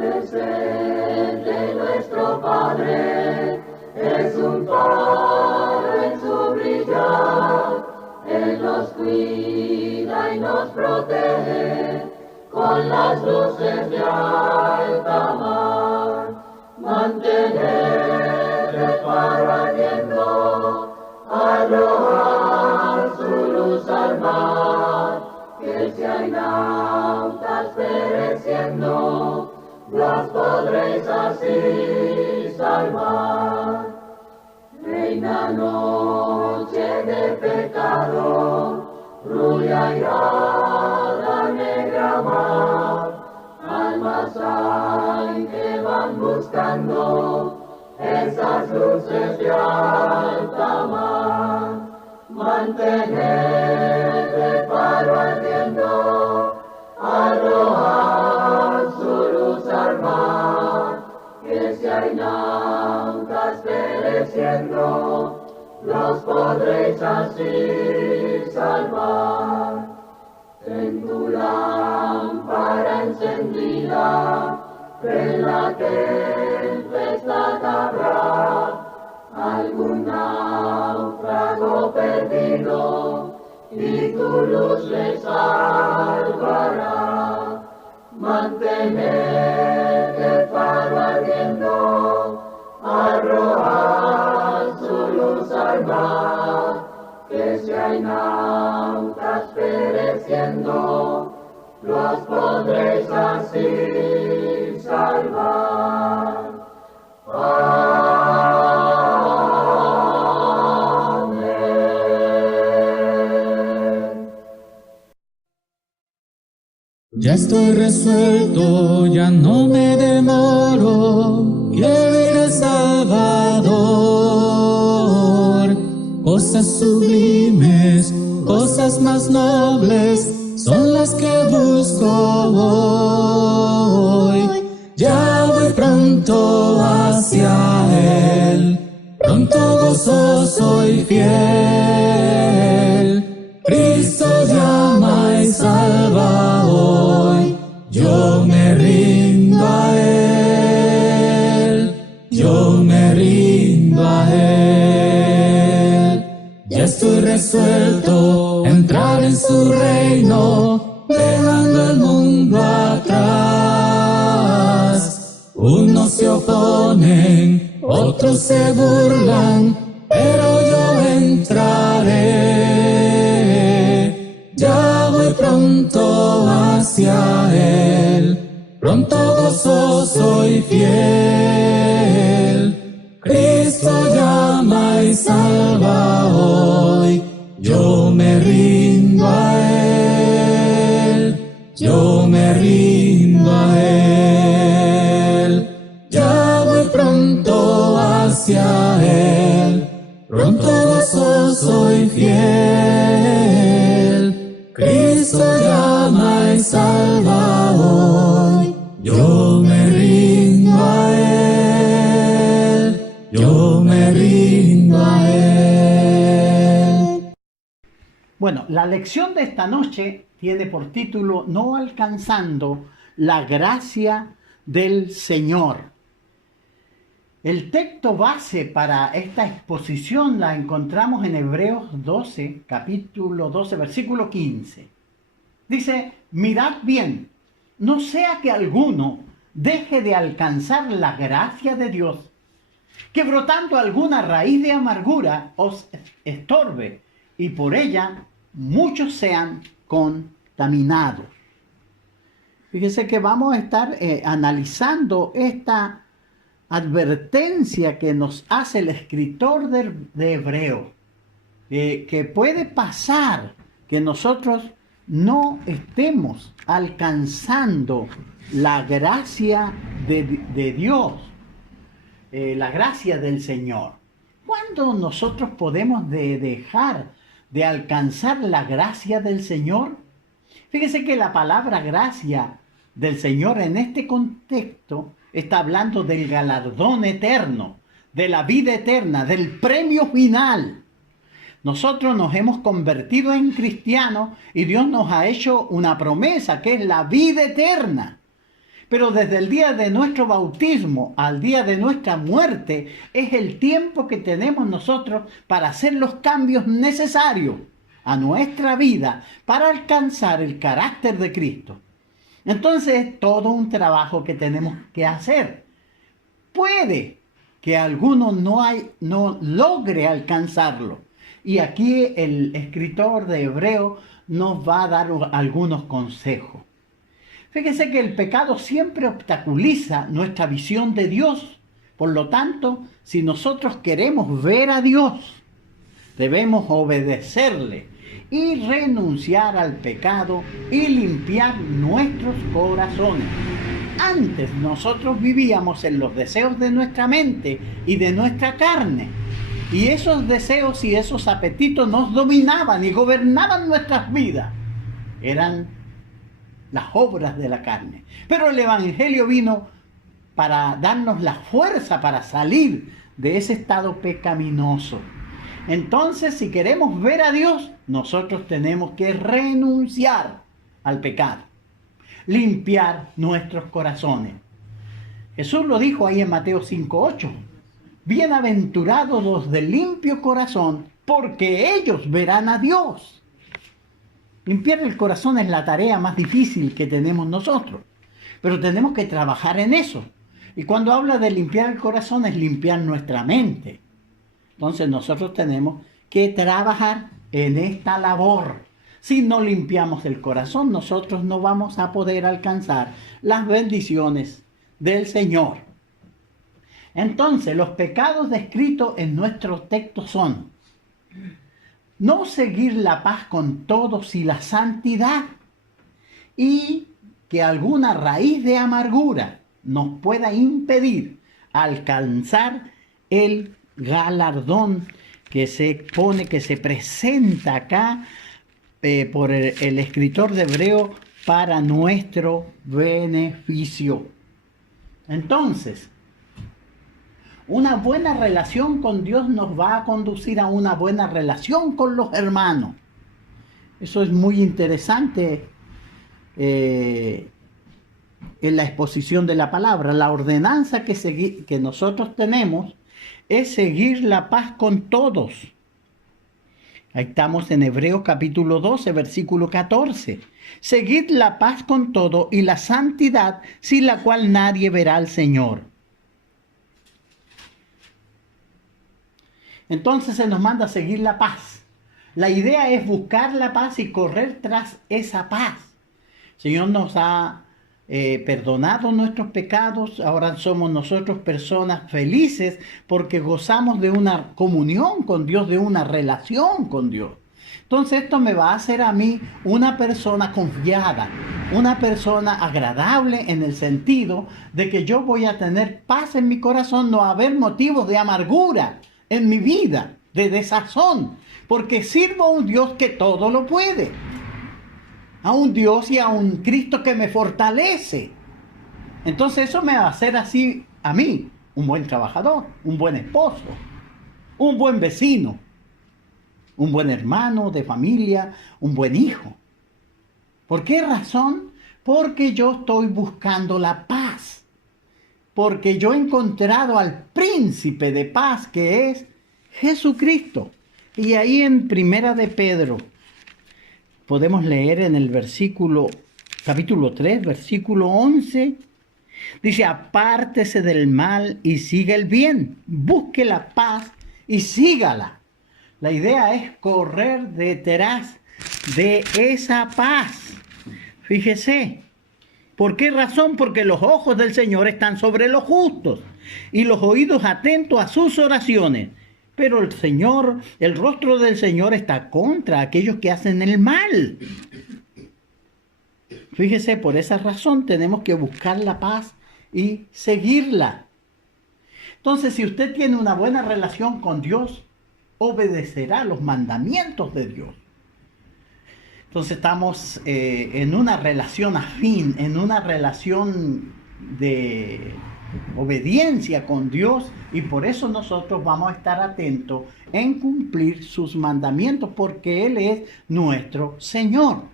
resplandece de nuestro Padre, es un faro en su brillar. Él nos cuida y nos protege con las luces de alta mar. Mantener el faro ardiendo, arrojar su luz al mar, que si hay náutas pereciendo, los podréis así salvar. Reina noche de pecado, rubia irada, negra mar, almas hay que van buscando esas luces de alta mar. Mantener el faro ardiendo, arrojar su luz al mar, que si hay náutas pereciendo, los podréis así salvar. En tu lámpara encendida, en la tempestad habrá algún náufrago perdido, y tu luz le salvará. Mantener el faro ardiendo, arrojar su luz al mar, que si hay náutas pereciendo, los podréis así salvar. Ya estoy resuelto, ya no me demoro, quiero ir al Salvador. Cosas sublimes, cosas más nobles, son las que busco hoy. Ya voy pronto hacia Él, pronto gozoso y fiel. Cristo llama y salva hoy, yo me rindo a Él, yo me rindo a Él. Ya estoy resuelto a entrar en su reino, dejando el mundo atrás. Unos se oponen, otros se burlan, pero yo entraré. Ya voy pronto hacia Él, pronto gozoso y fiel. Cristo llama y salva hoy, yo me rindo a Él, yo me rindo a Él. Ya voy pronto hacia Él, pronto gozoso y fiel. Cristo llama y salva hoy, yo me rindo a Él, yo me rindo a Él. Bueno, la lección de esta noche tiene por título No alcanzando la gracia del Señor. El texto base para esta exposición la encontramos en Hebreos 12, capítulo 12, versículo 15. Dice, mirad bien, no sea que alguno deje de alcanzar la gracia de Dios, que brotando alguna raíz de amargura os estorbe, y por ella muchos sean contaminados. Fíjese que vamos a estar analizando esta advertencia que nos hace el escritor de Hebreo, que puede pasar que nosotros no estemos alcanzando la gracia de Dios, la gracia del Señor. ¿Cuándo nosotros podemos dejar de alcanzar la gracia del Señor? Fíjese que la palabra gracia del Señor en este contexto está hablando del galardón eterno, de la vida eterna, del premio final. Nosotros nos hemos convertido en cristianos y Dios nos ha hecho una promesa que es la vida eterna. Pero desde el día de nuestro bautismo al día de nuestra muerte es el tiempo que tenemos nosotros para hacer los cambios necesarios a nuestra vida para alcanzar el carácter de Cristo. Entonces es todo un trabajo que tenemos que hacer. Puede que alguno no logre alcanzarlo. Y aquí el escritor de Hebreo nos va a dar algunos consejos. Fíjese que el pecado siempre obstaculiza nuestra visión de Dios. Por lo tanto, si nosotros queremos ver a Dios, debemos obedecerle y renunciar al pecado y limpiar nuestros corazones. Antes nosotros vivíamos en los deseos de nuestra mente y de nuestra carne. Y esos deseos y esos apetitos nos dominaban y gobernaban nuestras vidas. Eran las obras de la carne. Pero el Evangelio vino para darnos la fuerza para salir de ese estado pecaminoso. Entonces, si queremos ver a Dios, nosotros tenemos que renunciar al pecado, limpiar nuestros corazones. Jesús lo dijo ahí en Mateo 5:8. Bienaventurados los de limpio corazón, porque ellos verán a Dios. Limpiar el corazón es la tarea más difícil que tenemos nosotros, pero tenemos que trabajar en eso. Y cuando habla de limpiar el corazón es limpiar nuestra mente. Entonces nosotros tenemos que trabajar en esta labor. Si no limpiamos el corazón, nosotros no vamos a poder alcanzar las bendiciones del Señor. Entonces, los pecados descritos en nuestros textos son: no seguir la paz con todos y la santidad, y que alguna raíz de amargura nos pueda impedir alcanzar el galardón que se presenta acá por el escritor de Hebreo para nuestro beneficio. Entonces, una buena relación con Dios nos va a conducir a una buena relación con los hermanos. Eso es muy interesante en la exposición de la palabra. La ordenanza que nosotros tenemos es seguir la paz con todos. Ahí estamos en Hebreos capítulo 12, versículo 14. Seguid la paz con todo y la santidad, sin la cual nadie verá al Señor. Entonces se nos manda a seguir la paz. La idea es buscar la paz y correr tras esa paz. El Señor nos ha perdonado nuestros pecados. Ahora somos nosotros personas felices porque gozamos de una comunión con Dios, de una relación con Dios. Entonces esto me va a hacer a mí una persona confiada, una persona agradable en el sentido de que yo voy a tener paz en mi corazón, no va a haber motivos de amargura en mi vida, de desazón, porque sirvo a un Dios que todo lo puede, a un Dios y a un Cristo que me fortalece. Entonces eso me va a hacer así a mí, un buen trabajador, un buen esposo, un buen vecino, un buen hermano de familia, un buen hijo. ¿Por qué razón? Porque yo estoy buscando la paz. Porque yo he encontrado al príncipe de paz, que es Jesucristo. Y ahí en Primera de Pedro podemos leer en el capítulo 3, versículo 11. Dice: apártese del mal y siga el bien. Busque la paz y sígala. La idea es correr detrás de esa paz. Fíjese. ¿Por qué razón? Porque los ojos del Señor están sobre los justos y los oídos atentos a sus oraciones. Pero el rostro del Señor está contra aquellos que hacen el mal. Fíjese, por esa razón tenemos que buscar la paz y seguirla. Entonces, si usted tiene una buena relación con Dios, obedecerá los mandamientos de Dios. Entonces estamos en una relación afín, en una relación de obediencia con Dios, y por eso nosotros vamos a estar atentos en cumplir sus mandamientos, porque Él es nuestro Señor.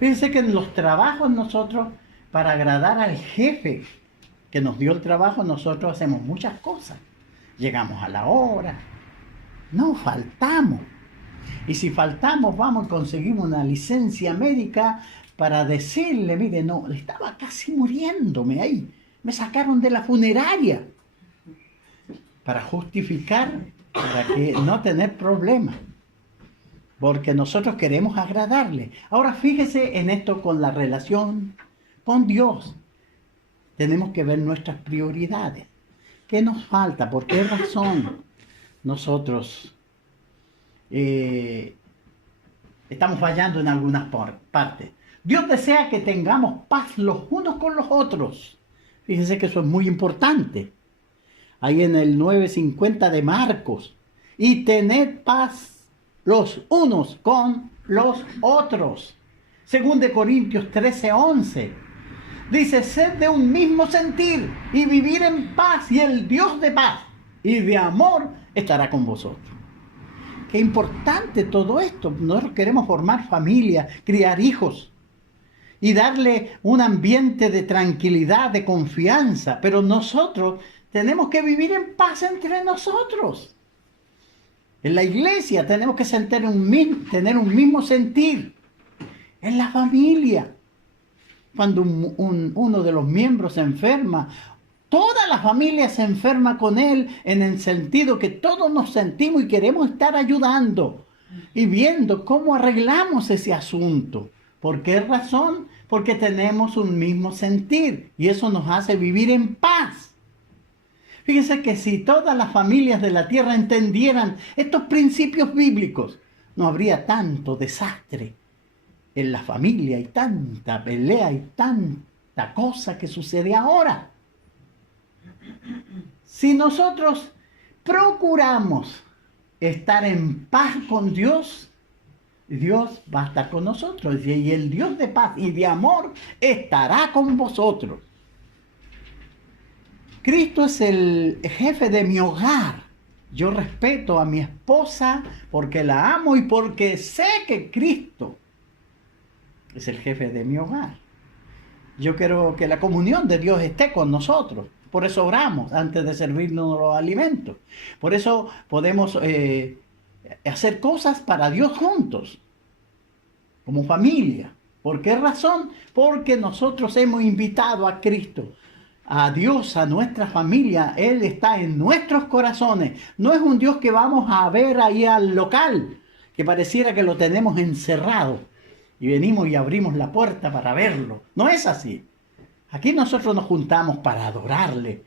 Fíjense que en los trabajos nosotros para agradar al jefe que nos dio el trabajo, nosotros hacemos muchas cosas. Llegamos a la hora, no faltamos. Y si faltamos, vamos y conseguimos una licencia médica para decirle, mire, no, estaba casi muriéndome ahí. Me sacaron de la funeraria. Para justificar, para que no tener problemas. Porque nosotros queremos agradarle. Ahora fíjese en esto con la relación con Dios. Tenemos que ver nuestras prioridades. ¿Qué nos falta? ¿Por qué razón nosotros estamos fallando en algunas partes? Dios desea que tengamos paz los unos con los otros. Fíjense que eso es muy importante. Ahí en el 9:50 de Marcos. Y tened paz los unos con los otros. Según de Corintios 13:11. Dice, sed de un mismo sentir y vivir en paz, y el Dios de paz y de amor estará con vosotros. Qué importante todo esto. Nosotros queremos formar familia, criar hijos y darle un ambiente de tranquilidad, de confianza. Pero nosotros tenemos que vivir en paz entre nosotros. En la iglesia tenemos que tener un mismo sentir. En la familia. Cuando uno de los miembros se enferma, toda la familia se enferma con él, en el sentido que todos nos sentimos y queremos estar ayudando y viendo cómo arreglamos ese asunto. ¿Por qué razón? Porque tenemos un mismo sentir y eso nos hace vivir en paz. Fíjense que si todas las familias de la tierra entendieran estos principios bíblicos, no habría tanto desastre en la familia y tanta pelea y tanta cosa que sucede ahora. Si nosotros procuramos estar en paz con Dios, Dios va a estar con nosotros y el Dios de paz y de amor estará con vosotros. Cristo es el jefe de mi hogar. Yo respeto a mi esposa porque la amo y porque sé que Cristo es el jefe de mi hogar. Yo quiero que la comunión de Dios esté con nosotros. Por eso oramos antes de servirnos los alimentos. Por eso podemos hacer cosas para Dios juntos, como familia. ¿Por qué razón? Porque nosotros hemos invitado a Cristo, a Dios, a nuestra familia. Él está en nuestros corazones. No es un Dios que vamos a ver ahí al local, que pareciera que lo tenemos encerrado. Y venimos y abrimos la puerta para verlo. No es así. Aquí nosotros nos juntamos para adorarle,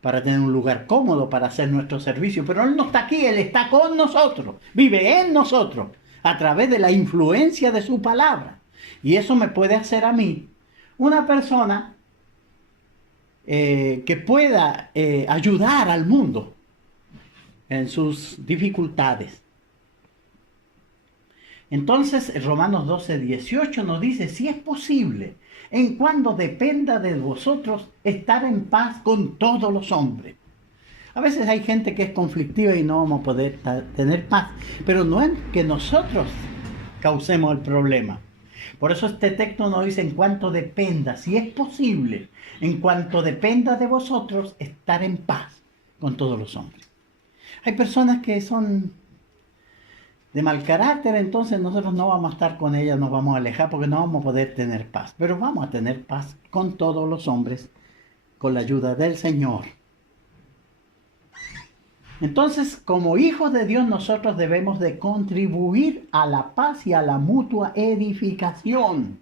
para tener un lugar cómodo, para hacer nuestro servicio. Pero Él no está aquí, Él está con nosotros. Vive en nosotros, a través de la influencia de su palabra. Y eso me puede hacer a mí una persona que pueda ayudar al mundo en sus dificultades. Entonces, Romanos 12:18 nos dice, si es posible, en cuanto dependa de vosotros, estar en paz con todos los hombres. A veces hay gente que es conflictiva y no vamos a poder tener paz, pero no es que nosotros causemos el problema. Por eso este texto nos dice, en cuanto dependa, si es posible, en cuanto dependa de vosotros, estar en paz con todos los hombres. Hay personas que son de mal carácter, entonces nosotros no vamos a estar con ellas, nos vamos a alejar porque no vamos a poder tener paz. Pero vamos a tener paz con todos los hombres, con la ayuda del Señor. Entonces, como hijos de Dios, nosotros debemos de contribuir a la paz y a la mutua edificación.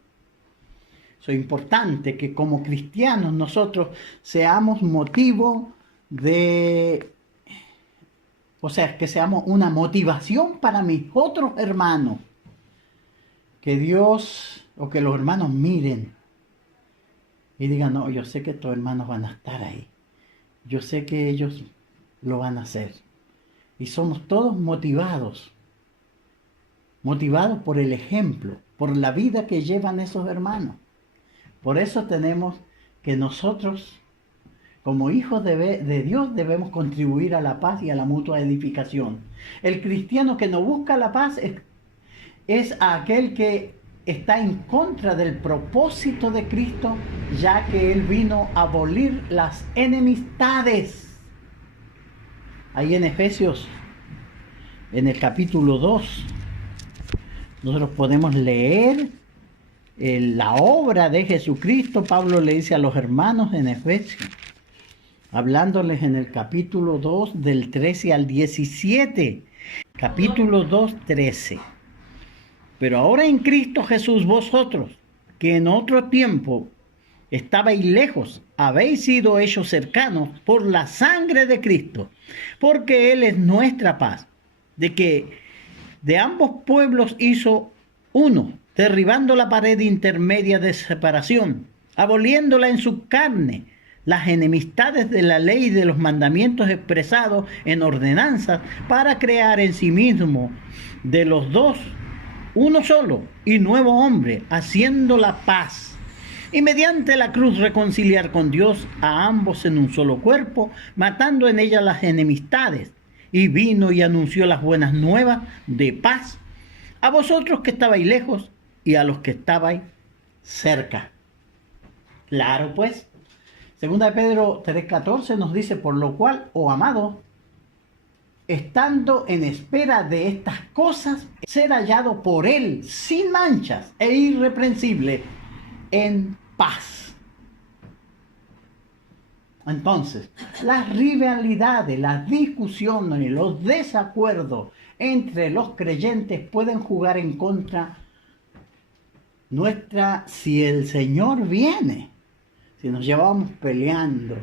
Eso es importante, que como cristianos nosotros seamos motivo de... O sea, que seamos una motivación para mis otros hermanos. Que Dios o que los hermanos miren y digan, no, yo sé que estos hermanos van a estar ahí. Yo sé que ellos lo van a hacer. Y somos todos motivados. Motivados por el ejemplo, por la vida que llevan esos hermanos. Por eso tenemos que nosotros, como hijos de Dios, debemos contribuir a la paz y a la mutua edificación. El cristiano que no busca la paz es aquel que está en contra del propósito de Cristo, ya que Él vino a abolir las enemistades. Ahí en Efesios, en el capítulo 2, nosotros podemos leer la obra de Jesucristo. Pablo le dice a los hermanos en Efesios, hablándoles en el capítulo 2 del 13 al 17. Capítulo 2, 13. Pero ahora en Cristo Jesús vosotros, que en otro tiempo estabais lejos, habéis sido hechos cercanos por la sangre de Cristo, porque Él es nuestra paz, de que de ambos pueblos hizo uno, derribando la pared intermedia de separación, aboliéndola en su carne, las enemistades de la ley y de los mandamientos expresados en ordenanzas, para crear en sí mismo de los dos uno solo y nuevo hombre, haciendo la paz, y mediante la cruz reconciliar con Dios a ambos en un solo cuerpo, matando en ella las enemistades, y vino y anunció las buenas nuevas de paz a vosotros que estabais lejos y a los que estabais cerca. Claro, pues, segunda de Pedro 3:14 nos dice, por lo cual, oh amado, estando en espera de estas cosas, ser hallado por Él sin manchas e irreprensible en paz. Entonces, las rivalidades, las discusiones y los desacuerdos entre los creyentes pueden jugar en contra nuestra si el Señor viene. Si nos llevamos peleando,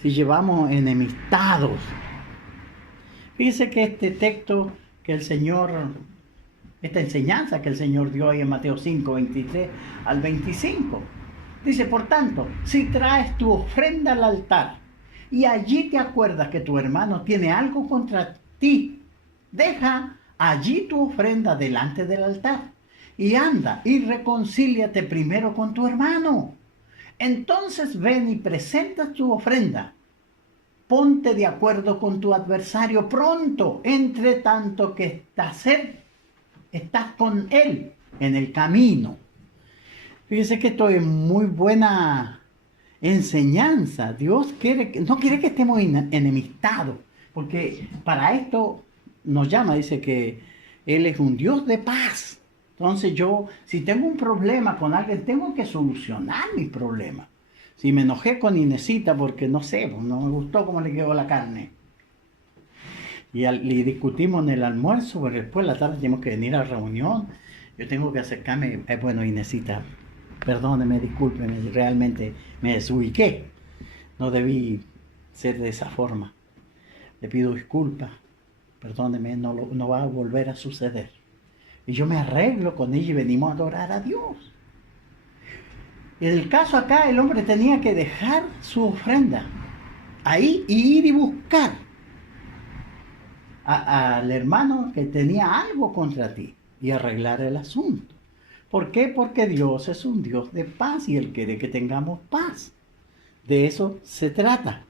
si llevamos enemistados. Fíjese que este texto que el Señor, esta enseñanza que el Señor dio ahí en Mateo 5, 23 al 25, dice, por tanto, si traes tu ofrenda al altar y allí te acuerdas que tu hermano tiene algo contra ti, deja allí tu ofrenda delante del altar y anda y reconcíliate primero con tu hermano. Entonces ven y presenta tu ofrenda. Ponte de acuerdo con tu adversario pronto, entre tanto que estás con él en el camino. Fíjese que esto es muy buena enseñanza. Dios no quiere que estemos enemistados, porque para esto nos llama, dice que Él es un Dios de paz. Entonces yo, si tengo un problema con alguien, tengo que solucionar mi problema. Si me enojé con Inesita porque, no sé, no me gustó cómo le quedó la carne, y discutimos en el almuerzo, porque después de la tarde tenemos que venir a la reunión, yo tengo que acercarme, bueno, Inesita, perdóneme, discúlpeme, realmente me desubiqué, no debí ser de esa forma, le pido disculpas, perdóneme, no va a volver a suceder. Y yo me arreglo con ella y venimos a adorar a Dios. En el caso acá, el hombre tenía que dejar su ofrenda ahí y ir y buscar al hermano que tenía algo contra ti y arreglar el asunto. ¿Por qué? Porque Dios es un Dios de paz y Él quiere que tengamos paz. De eso se trata.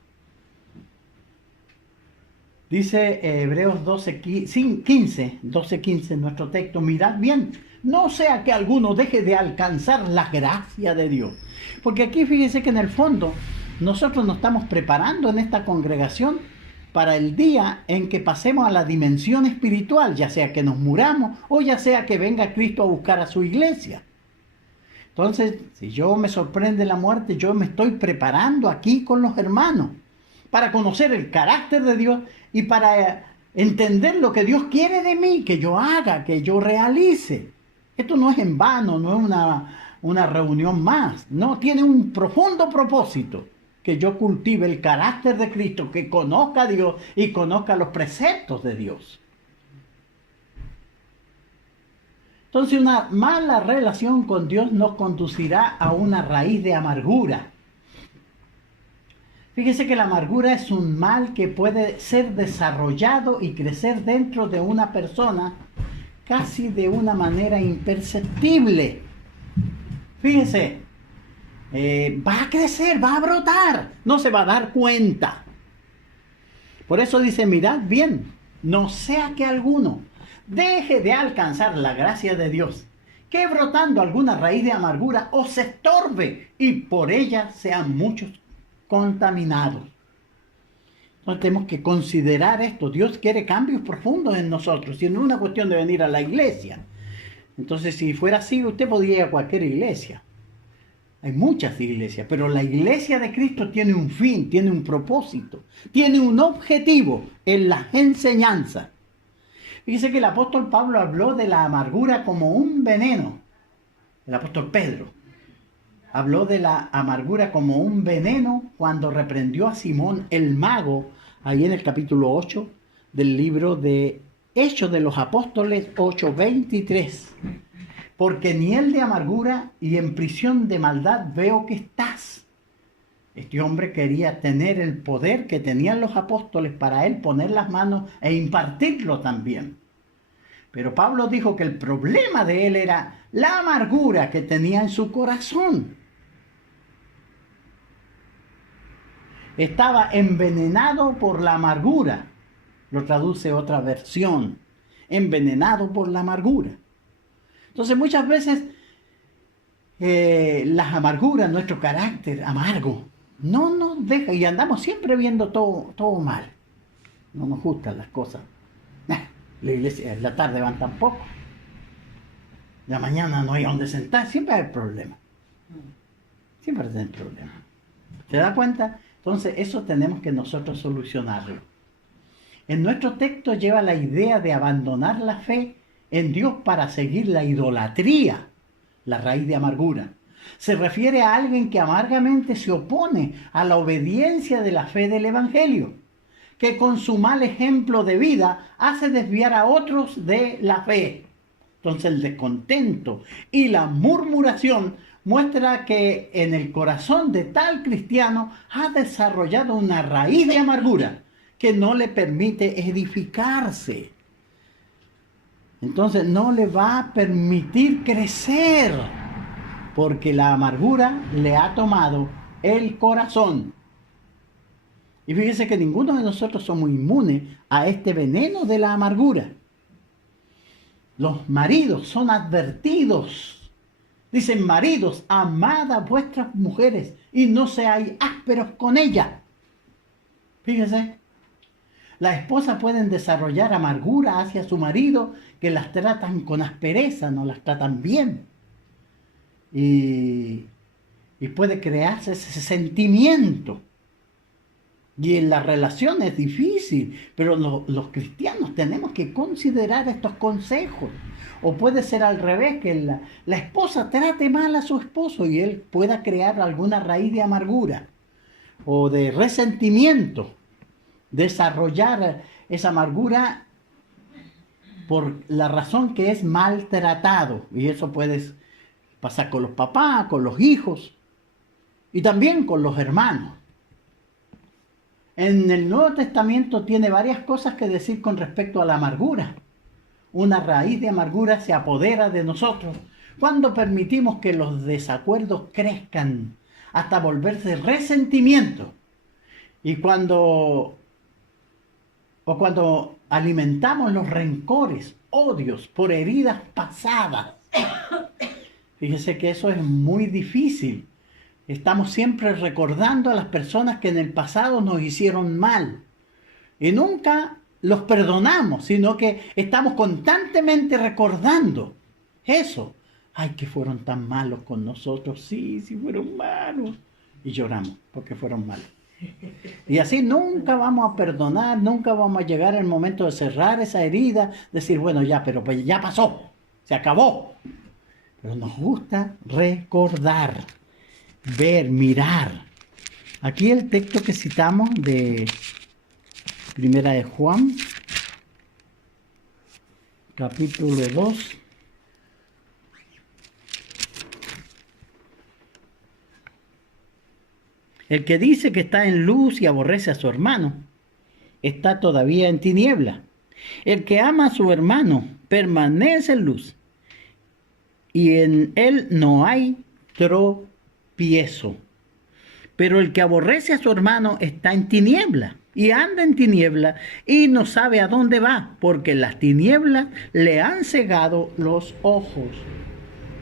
Dice Hebreos 12:15 en nuestro texto, mirad bien, no sea que alguno deje de alcanzar la gracia de Dios. Porque aquí fíjense que en el fondo nosotros nos estamos preparando en esta congregación para el día en que pasemos a la dimensión espiritual, ya sea que nos muramos o ya sea que venga Cristo a buscar a su iglesia. Entonces, si yo me sorprende la muerte, yo me estoy preparando aquí con los hermanos para conocer el carácter de Dios y para entender lo que Dios quiere de mí, que yo haga, que yo realice. Esto no es en vano, no es una reunión más. No, tiene un profundo propósito, que yo cultive el carácter de Cristo, que conozca a Dios y conozca los preceptos de Dios. Entonces, una mala relación con Dios nos conducirá a una raíz de amargura. Fíjese que la amargura es un mal que puede ser desarrollado y crecer dentro de una persona casi de una manera imperceptible. Fíjese, va a crecer, va a brotar, no se va a dar cuenta. Por eso dice, mirad bien, no sea que alguno deje de alcanzar la gracia de Dios. que brotando alguna raíz de amargura os estorbe y por ella sean muchos contaminados. Entonces tenemos que considerar esto. Dios quiere cambios profundos en nosotros y no es una cuestión de venir a la iglesia. Entonces, si fuera así, usted podría ir a cualquier iglesia. Hay muchas iglesias, pero la iglesia de Cristo tiene un fin, tiene un propósito, tiene un objetivo en las enseñanzas. Fíjese que el apóstol Pablo habló de la amargura como un veneno. El apóstol Pedro habló de la amargura como un veneno cuando reprendió a Simón el mago, ahí en el capítulo 8 del libro de Hechos de los Apóstoles 8:23. Porque ni él de amargura y en prisión de maldad veo que estás. Este hombre quería tener el poder que tenían los apóstoles para él poner las manos e impartirlo también. Pero Pablo dijo que el problema de él era la amargura que tenía en su corazón. Estaba envenenado por la amargura. Lo traduce otra versión. Envenenado por la amargura. Entonces muchas veces las amarguras, nuestro carácter amargo, no nos deja y andamos siempre viendo todo mal. No nos gustan las cosas. La iglesia en la tarde van tampoco. La mañana no hay donde sentar. Siempre hay problemas. Siempre hay problemas. ¿Se da cuenta? Entonces eso tenemos que nosotros solucionarlo. En nuestro texto lleva la idea de abandonar la fe en Dios para seguir la idolatría, la raíz de amargura. Se refiere a alguien que amargamente se opone a la obediencia de la fe del Evangelio, que con su mal ejemplo de vida hace desviar a otros de la fe. Entonces el descontento y la murmuración muestra que en el corazón de tal cristiano ha desarrollado una raíz de amargura que no le permite edificarse. Entonces no le va a permitir crecer, porque la amargura le ha tomado el corazón. Y fíjese que ninguno de nosotros somos inmunes a este veneno de la amargura. Los maridos son advertidos. Dicen: maridos, amad a vuestras mujeres y no seáis ásperos con ellas. Fíjese. Las esposas pueden desarrollar amargura hacia su marido, que las tratan con aspereza, no las tratan bien. Y puede crearse ese sentimiento. Y en la relación es difícil, pero los cristianos tenemos que considerar estos consejos. O puede ser al revés, que la esposa trate mal a su esposo y él pueda crear alguna raíz de amargura o de resentimiento. Desarrollar esa amargura por la razón que es maltratado. Y eso puede pasar con los papás, con los hijos y también con los hermanos. En el Nuevo Testamento tiene varias cosas que decir con respecto a la amargura. Una raíz de amargura se apodera de nosotros cuando permitimos que los desacuerdos crezcan hasta volverse resentimiento. Y cuando alimentamos los rencores, odios por heridas pasadas. Fíjese que eso es muy difícil. Estamos siempre recordando a las personas que en el pasado nos hicieron mal. Y nunca los perdonamos, sino que estamos constantemente recordando eso. Ay, que fueron tan malos con nosotros. Sí fueron malos. Y lloramos porque fueron malos. Y así nunca vamos a perdonar, nunca vamos a llegar al momento de cerrar esa herida, decir, bueno, ya, pero pues ya pasó, se acabó. Pero nos gusta recordar, ver, mirar. Aquí el texto que citamos de Primera de Juan, capítulo 2. El que dice que está en luz y aborrece a su hermano, está todavía en tiniebla. El que ama a su hermano permanece en luz, y en él no hay tropiezo. Pero el que aborrece a su hermano está en tiniebla, y anda en tiniebla, y no sabe a dónde va, porque las tinieblas le han cegado los ojos.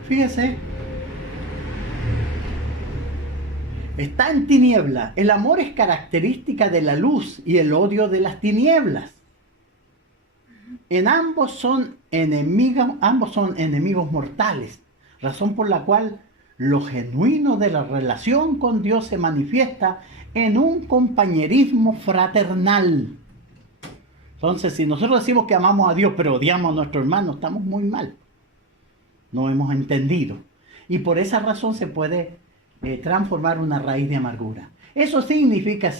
Fíjese, está en tiniebla. El amor es característica de la luz y el odio de las tinieblas. En ambos son enemigos mortales, razón por la cual lo genuino de la relación con Dios se manifiesta en un compañerismo fraternal. Entonces, si nosotros decimos que amamos a Dios, pero odiamos a nuestro hermano, estamos muy mal. No hemos entendido. Y por esa razón se puede transformar una raíz de amargura. Eso significa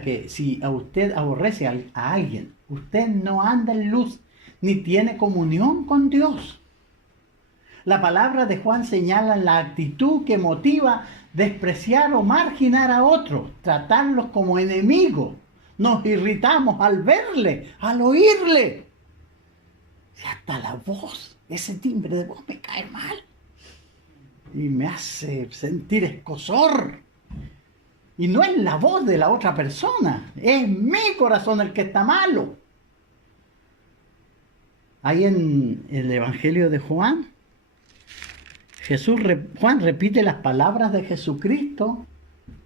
que si a usted aborrece a alguien, usted no anda en luz ni tiene comunión con Dios. La palabra de Juan señala la actitud que motiva despreciar o marginar a otros, tratarlos como enemigos. Nos irritamos al verle, al oírle. Y hasta la voz, ese timbre de voz me cae mal. Y me hace sentir escozor. Y no es la voz de la otra persona, es mi corazón el que está malo. Ahí en el Evangelio de Juan, Juan repite las palabras de Jesucristo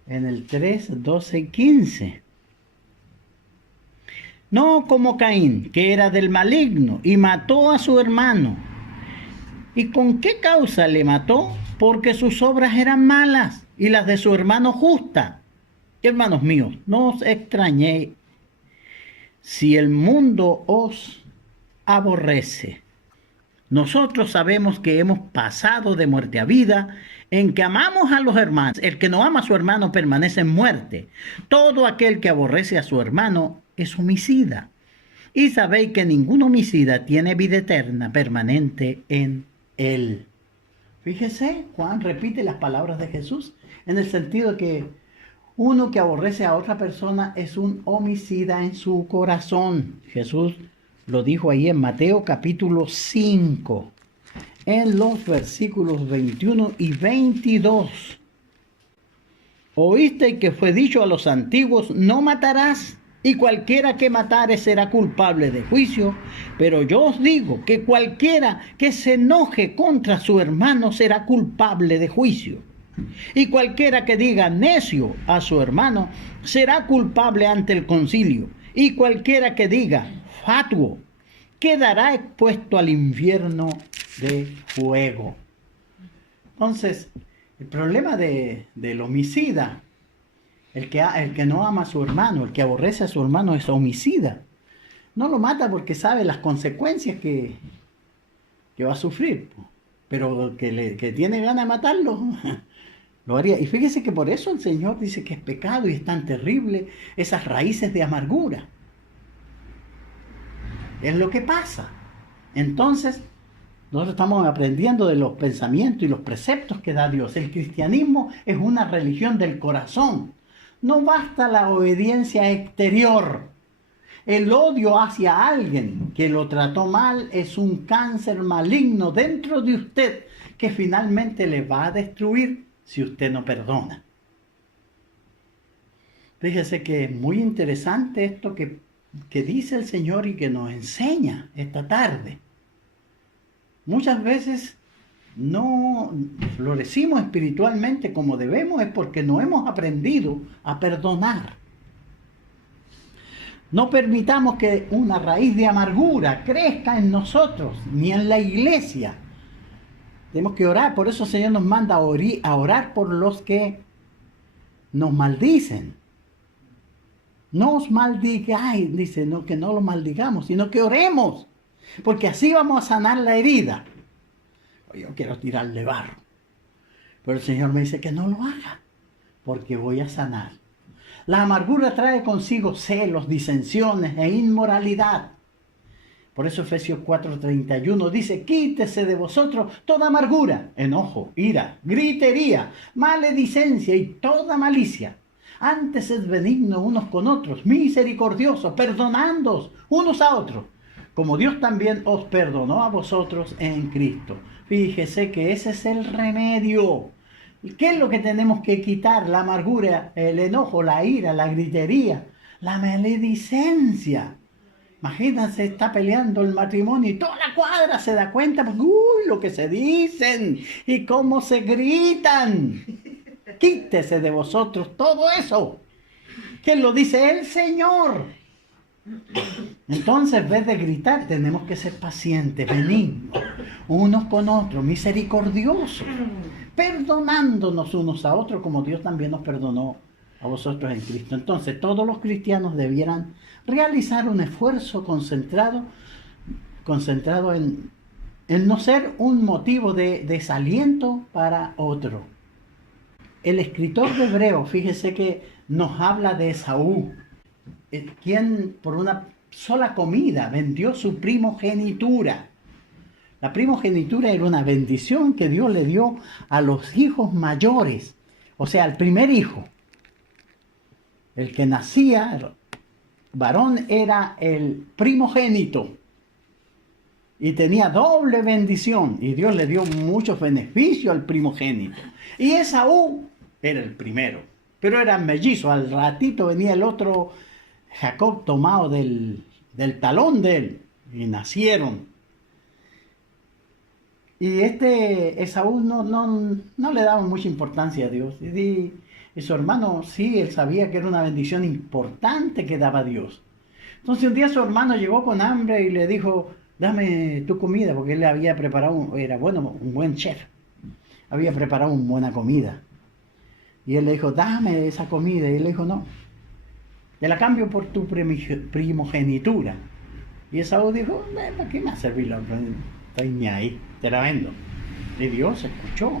en el 3, 12 y 15. No como Caín, que era del maligno y mató a su hermano. ¿Y con qué causa le mató? Porque sus obras eran malas y las de su hermano justas. Hermanos míos, no os extrañéis si el mundo os aborrece. Nosotros sabemos que hemos pasado de muerte a vida, en que amamos a los hermanos. El que no ama a su hermano permanece en muerte. Todo aquel que aborrece a su hermano es homicida. Y sabéis que ningún homicida tiene vida eterna permanente en él. Fíjese, Juan repite las palabras de Jesús en el sentido de que uno que aborrece a otra persona es un homicida en su corazón. Jesús lo dijo ahí en Mateo capítulo 5, en los versículos 21 y 22. Oíste que fue dicho a los antiguos, no matarás, y cualquiera que matare será culpable de juicio. Pero yo os digo que cualquiera que se enoje contra su hermano será culpable de juicio. Y cualquiera que diga necio a su hermano será culpable ante el concilio. Y cualquiera que diga fatuo quedará expuesto al infierno de fuego. Entonces, el problema del homicida, el que no ama a su hermano, el que aborrece a su hermano es homicida. No lo mata porque sabe las consecuencias que va a sufrir. Pero que tiene ganas de matarlo, lo haría. Y fíjese que por eso el Señor dice que es pecado y es tan terrible esas raíces de amargura. Es lo que pasa. Entonces, nosotros estamos aprendiendo de los pensamientos y los preceptos que da Dios. El cristianismo es una religión del corazón. No basta la obediencia exterior. El odio hacia alguien que lo trató mal es un cáncer maligno dentro de usted que finalmente le va a destruir si usted no perdona. Fíjese que es muy interesante esto que dice el Señor y que nos enseña esta tarde. Muchas veces no florecimos espiritualmente como debemos, es porque no hemos aprendido a perdonar. No permitamos que una raíz de amargura crezca en nosotros, ni en la iglesia. Tenemos que orar, por eso el Señor nos manda a orar por los que nos maldicen. No os maldigáis, dice, no, que no lo maldigamos, sino que oremos, porque así vamos a sanar la herida. Yo quiero tirarle barro, pero el Señor me dice que no lo haga, porque voy a sanar. La amargura trae consigo celos, disensiones e inmoralidad. Por eso Efesios 4:31 dice, quítese de vosotros toda amargura, enojo, ira, gritería, maledicencia y toda malicia. Antes sed benignos unos con otros, misericordiosos, perdonándoos unos a otros, como Dios también os perdonó a vosotros en Cristo. Fíjese que ese es el remedio. ¿Qué es lo que tenemos que quitar? La amargura, el enojo, la ira, la gritería, la maledicencia. Imagínense, está peleando el matrimonio y toda la cuadra se da cuenta, porque, uy, lo que se dicen y cómo se gritan. Quítese de vosotros todo eso. ¿Quién lo dice? El Señor. Entonces, en vez de gritar, tenemos que ser pacientes, benignos, unos con otros, misericordiosos, perdonándonos unos a otros como Dios también nos perdonó a vosotros en Cristo. Entonces, todos los cristianos debieran realizar un esfuerzo concentrado en no ser un motivo de desaliento para otro. El escritor de Hebreos, fíjese que nos habla de Esaú, quien por una sola comida vendió su primogenitura. La primogenitura era una bendición que Dios le dio a los hijos mayores, o sea, al primer hijo. El que nacía, el varón, era el primogénito y tenía doble bendición, y Dios le dio muchos beneficios al primogénito. Y Esaú era el primero, pero era mellizo. Al ratito venía el otro Jacob tomado del talón de él, y nacieron. Y Esaú no le daba mucha importancia a Dios. Y su hermano, sí, él sabía que era una bendición importante que daba Dios. Entonces un día su hermano llegó con hambre y le dijo, dame tu comida, porque él había preparado, era bueno, un buen chef, había preparado una buena comida. Y él le dijo, dame esa comida. Y él le dijo, no, te la cambio por tu primogenitura. Y Esaú dijo, ¿para qué me va a servir la otra? Estoy ni ahí, te la vendo. Y Dios escuchó.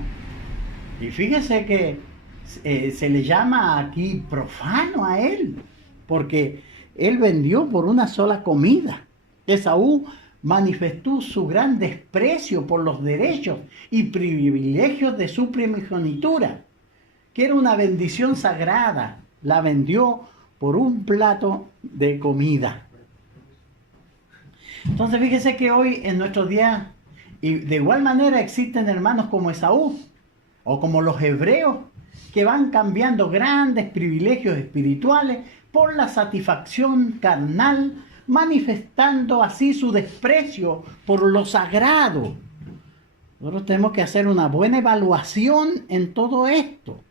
Y fíjese que se le llama aquí profano a él, porque él vendió por una sola comida. Esaú manifestó su gran desprecio por los derechos y privilegios de su primogenitura, que era una bendición sagrada. La vendió por un plato de comida. Entonces fíjese que hoy en nuestros días, y de igual manera existen hermanos como Esaú, o como los hebreos, que van cambiando grandes privilegios espirituales por la satisfacción carnal, manifestando así su desprecio por lo sagrado. Nosotros tenemos que hacer una buena evaluación en todo esto.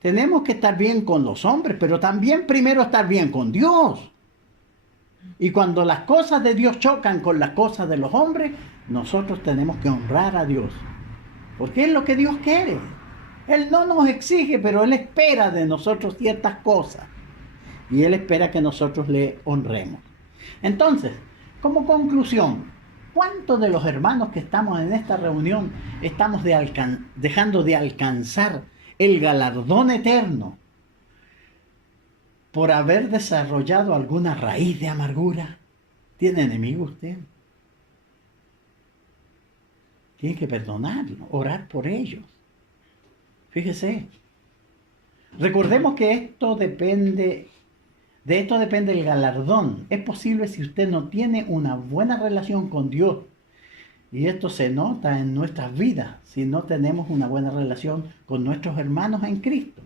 Tenemos que estar bien con los hombres, pero también primero estar bien con Dios. Y cuando las cosas de Dios chocan con las cosas de los hombres, nosotros tenemos que honrar a Dios, porque es lo que Dios quiere. Él no nos exige, pero Él espera de nosotros ciertas cosas, y Él espera que nosotros le honremos. Entonces, como conclusión, ¿cuántos de los hermanos que estamos en esta reunión estamos dejando de alcanzar el galardón eterno por haber desarrollado alguna raíz de amargura? ¿Tiene enemigo usted? Tiene que perdonarlo, orar por ellos. Fíjese. Recordemos que de esto depende el galardón. Es posible si usted no tiene una buena relación con Dios. Y esto se nota en nuestras vidas si no tenemos una buena relación con nuestros hermanos en Cristo.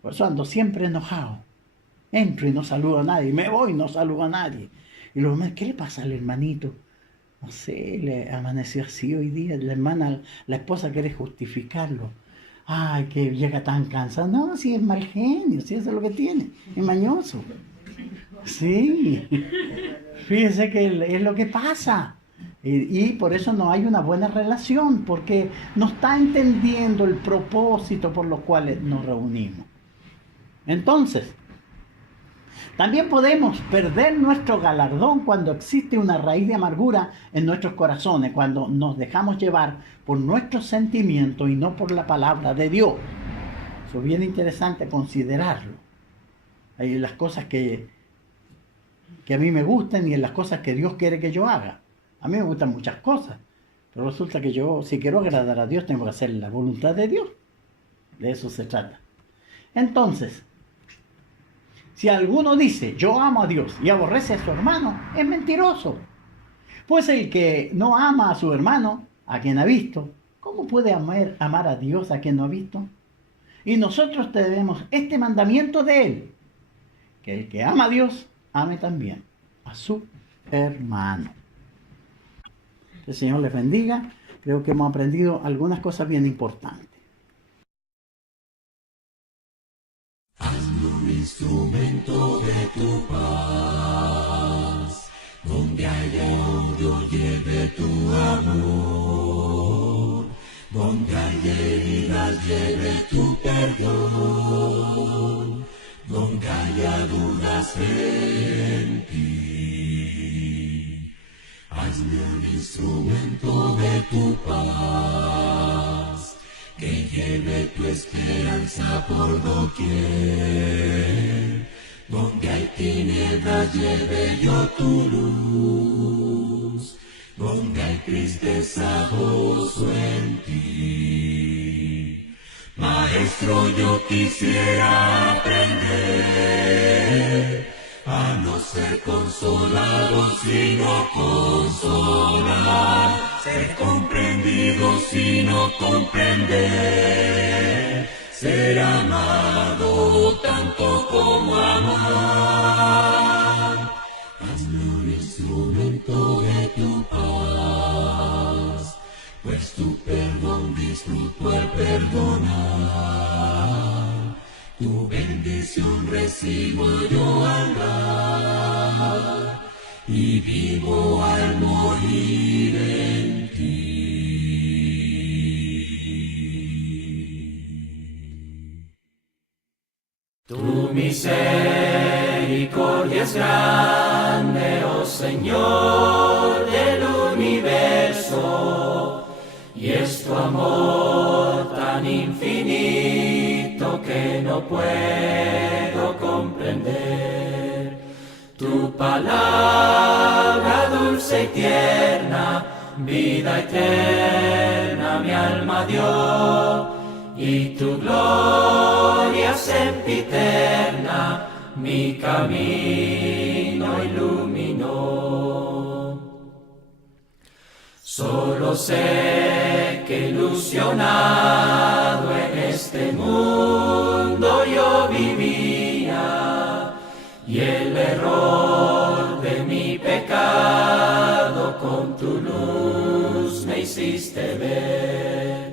Por eso ando siempre enojado. Entro y no saludo a nadie. Me voy y no saludo a nadie. Y los demás, ¿qué le pasa al hermanito? No sé, le amaneció así hoy día. La hermana, la esposa quiere justificarlo. Ay, que llega tan cansado. No, si es mal genio, si eso es lo que tiene. Es mañoso. Sí. Fíjese que es lo que pasa. Y por eso no hay una buena relación, porque no está entendiendo el propósito por los cuales nos reunimos. Entonces, también podemos perder nuestro galardón cuando existe una raíz de amargura en nuestros corazones, cuando nos dejamos llevar por nuestros sentimientos y no por la palabra de Dios. Eso es bien interesante considerarlo. Hay las cosas que a mí me gustan y en las cosas que Dios quiere que yo haga. A mí me gustan muchas cosas, pero resulta que yo, si quiero agradar a Dios, tengo que hacer la voluntad de Dios. De eso se trata. Entonces, si alguno dice, yo amo a Dios y aborrece a su hermano, es mentiroso. Pues el que no ama a su hermano, a quien ha visto, ¿cómo puede amar a Dios a quien no ha visto? Y nosotros tenemos mandamiento de Él, que el que ama a Dios, ame también a su hermano. Que el Señor les bendiga. Creo que hemos aprendido algunas cosas bien importantes. Hazme un instrumento de tu paz, donde haya odio lleve tu amor, donde haya heridas lleve tu perdón, donde haya dudas en ti. Hazme un instrumento de tu paz, que lleve tu esperanza por doquier. Donde hay tinieblas lleve yo tu luz, donde hay tristeza gozo en ti. Maestro, yo quisiera aprender a no ser consolado, sino consolar, ser comprendido, sino comprender, ser amado tanto como amar. Hazme un instrumento de tu paz, pues tu perdón disfruto al perdonar. Tu bendición recibo yo al dar, y vivo al morir en ti. Tu misericordia es grande, oh Señor del universo, y es tu amor tan infinito que no puedo comprender. Tu palabra dulce y tierna, vida eterna mi alma dio, y tu gloria sempiterna mi camino iluminó. Solo sé que ilusionado en este mundo yo vivía, y el error de mi pecado con tu luz me hiciste ver.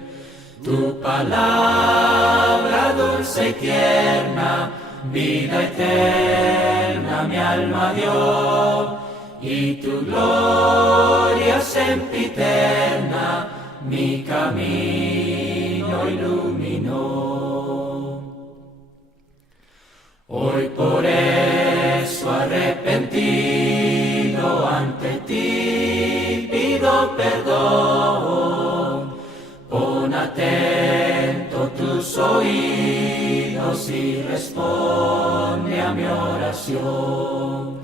Tu palabra dulce y tierna, vida eterna mi alma dio, y tu gloria sempiterna mi camino iluminó. Hoy por eso arrepentido ante ti pido perdón. Pon atento tus oídos y responde a mi oración.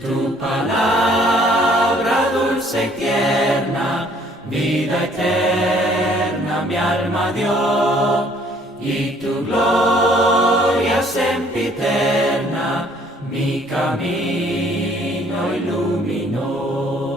Tu palabra dulce y tierna, vida eterna mi alma dio, y tu gloria sempiterna mi camino iluminó.